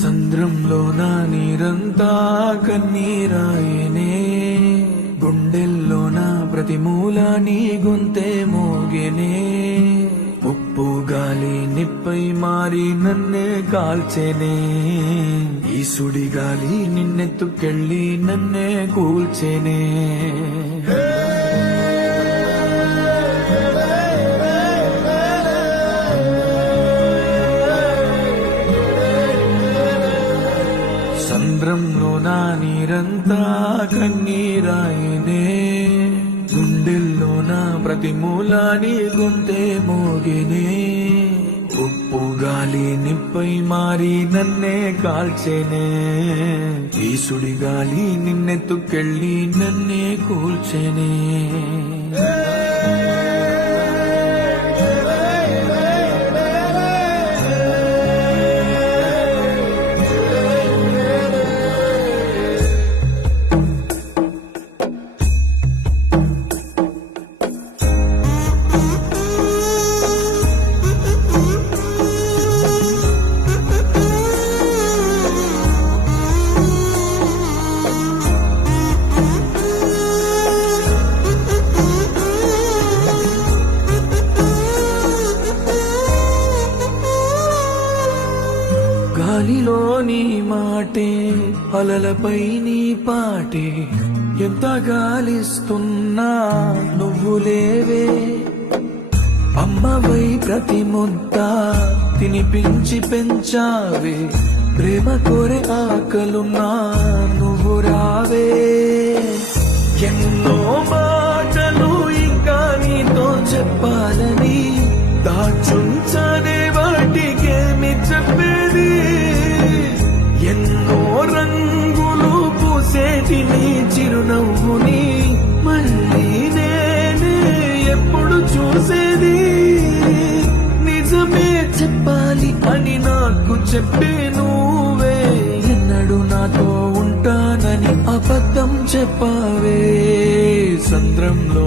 సంద్రంలో నా నీరంతా కన్నీరాయనే, గుండెల్లో నా ప్రతి మూల నీ గొంతే మోగెనే. ఉప్పు గాలి నిప్పై మారి నన్నే కాల్చెనే, ఈ సుడి గాలి నిన్నెత్తుకెళ్ళి నన్నే కూల్చెనే. సంద్రంలో నా నీరంతా కన్నీరాయనే, గుండెల్లో నా ప్రతి మూల నీ గొంతే మోగెనే. ఉప్పు గాలి నిప్పై మారి నన్నే కాల్చెనే, ఈ సుడి గాలి నిన్నెత్తుకెళ్ళి నన్నే కూల్చెనే. గాలిలో నీ మాటే, అలలపై నీ పాటే, ఎంత గాలిస్తున్నా నువ్వు లేవే. అమ్మవై ప్రతి ముద్ద తినిపించి పెంచావే, ప్రేమ కోరే ఆకలున్నా నువ్వు రావే. ఎన్నో మాటలు ఇంకా నీతో చెప్పాలని దాచుంచనే, వాటికేమి చెప్పేది. ఎన్నో రంగులు పూసేటి నీ చిరునవ్వుని మళ్ళీ నేనే ఎప్పుడు చూసేది. నిజమే చెప్పాలి అని నాకు చెప్పే నువ్వే, ఎన్నడూ నాతో ఉంటానని అబద్ధం చెప్పావే. సంద్రంలో